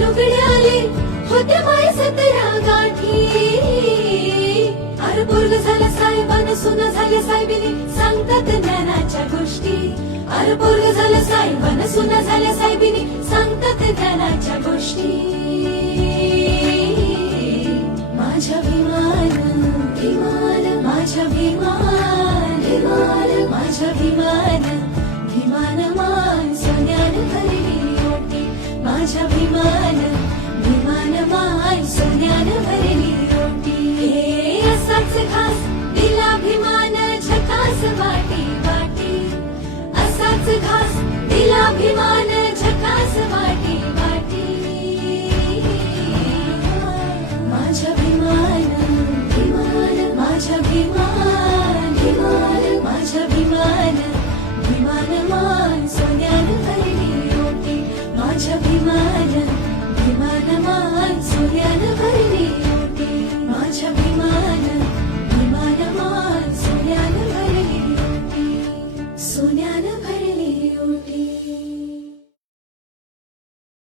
लुगडे आले होते माय 17 गाठी. अरे पोरग झालं साहेबान सुना झाले साहेबिनी सांगतात ज्ञानाच्या गोष्टी. अरे पोरग झालं साहेबान सुना झाल्या साहेबिनी सांगतात ज्ञानाच्या गोष्टी. माझ्या भीमान भीमान माझ्या भीमान भीमान माझ्या भीमान भीमान मान सोन्यान भरली ओटी. माझ्या भीमान भीमान मान सोन्यान भरली ओटी. हे असाच घास दिला भीमान झकास वाटी वाटी. असाच घास दिला भीमान झकास वाटी वाटी. माझ्या भीमान भीमान माझ्या भीमान भीमान माझ्या भीमान भीमान मान सोन्यान भरली ओटी. माझ्या भीमान भीमान मान सोन्यान